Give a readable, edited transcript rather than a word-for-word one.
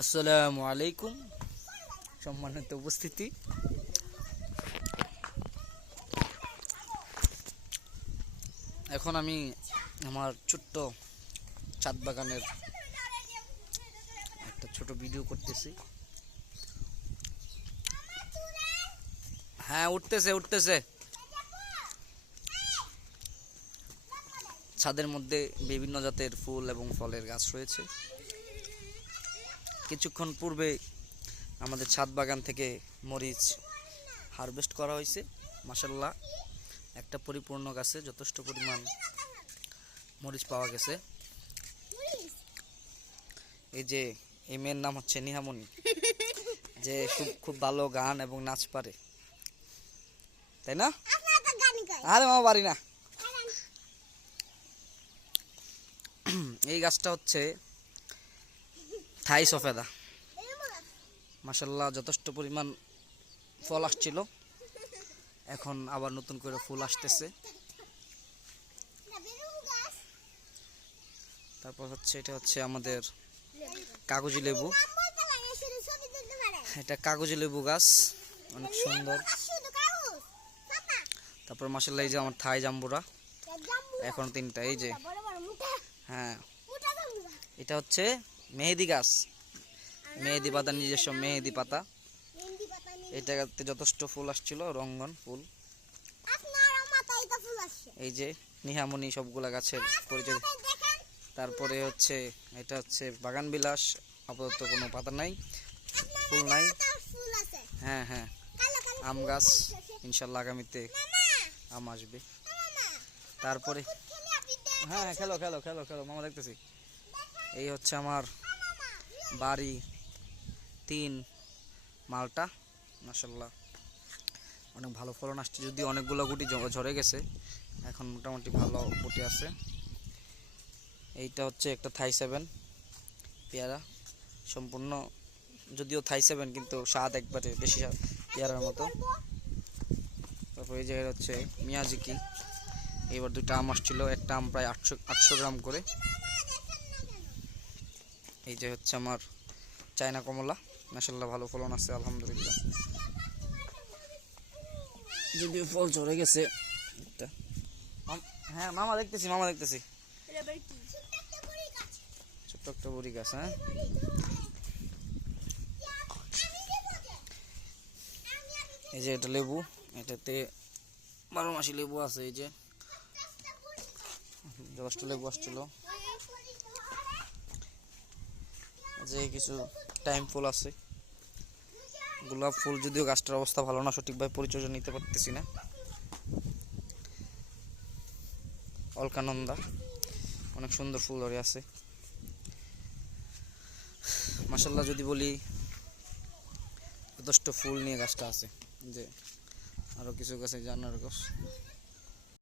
আসসালামু আলাইকুম সম্মানিত উপস্থিতি। এখন আমি আমার ছোট্ট ছাদ বাগানের একটা ছোট ভিডিও করতেছি। হ্যাঁ, উঠতেছে উঠতেছে। ছাদের মধ্যে বিভিন্ন জাতের ফুল এবং ফলের গাছ রয়েছে। কিছুক্ষণ পূর্বে আমাদের ছাদ বাগান থেকে মরিচ হারভেস্ট করা হয়েছে। মাশাআল্লাহ, একটা পরিপূর্ণ গাছে যথেষ্ট পরিমাণ মরিচ পাওয়া গেছে। এই যে এই মেয়ের নাম হচ্ছে নিহামণি, যে খুব ভালো গান এবং নাচ পারে, তাই না? আরে মামা পারি না। এই গাছটা হচ্ছে থাই সফেদা। মাশাআল্লাহ, যথেষ্ট পরিমাণ ফল আসছিল, এখন আবার নতুন করে ফুল আসতেছে। তারপর হচ্ছে এটা হচ্ছে আমাদের কাগজি লেবু। এটা কাগজি লেবু গাছ, অনেক সুন্দর। তারপর মাশাআল্লাহ, এই যে আমার থাই জাম্বুরা, এখন তিনটা। এই যে হ্যাঁ, এটা হচ্ছে মেহেদি গাছ, মেহেদি পাতা, নিজস্ব মেহেদি পাতা। এটাতে যথেষ্ট ফুল আসছিল, রঙ্গন ফুল। এই যে নিহামনি সবগুলা গাছের পরিচয়। তারপরে হচ্ছে এটা হচ্ছে বাগান বিলাস, আপাতত কোনো পাতা নাই, ফুল নাই। হ্যাঁ হ্যাঁ, আম গাছ, ইনশাল্লাহ আগামীতে আম আসবে। তারপরে হ্যাঁ, খেলো খেলো খেলো খেলো, মামা দেখতেছি। এই হচ্ছে আমার বাড়ি 3 মালটা। মাশাআল্লাহ, অনেক ভালো ফলন আসছে, যদি অনেকগুলো গুটি ঝরে গেছে, এখন মোটামুটি ভালো গুটি আছে। এইটা হচ্ছে একটা থাই 7 পেয়ারা, সম্পূর্ণ যদিও থাই 7 কিন্তু স্বাদ একবারে দেশি পেয়ারার মতো। তারপর এই যে হচ্ছে মিয়াজিকি, এবার 2টা আম আসছিল, একটা আম প্রায় 800 গ্রাম করে। এই যে হচ্ছে আমার চায়না কমলা, মাশাআল্লাহ ভালো ফলন আছে আলহামদুলিল্লাহ, যদিও ফল ঝরে গেছে। হ্যাঁ মামা দেখতেছি, মামা দেখতেছি, ছোট্ট একটা বড়ি গাছ। হ্যাঁ, এই যে এটা লেবু, এটাতে 12 মাসি লেবু আছে। এই যে 10টা লেবু আসছিল। যে কিছু টাইম ফুল আছে, গোলাপ ফুল, যদিও গাছটার অবস্থা ভালো না, সঠিকভাবে পরিচর্যা নিতে পারতেছি না। অলকানন্দা, অনেক সুন্দর ফুল ধরে আছে মাশাআল্লাহ। যদি বলি, যথেষ্ট ফুল নিয়ে গাছটা আছে। যে আরো কিছু গাছে জানার গাছ।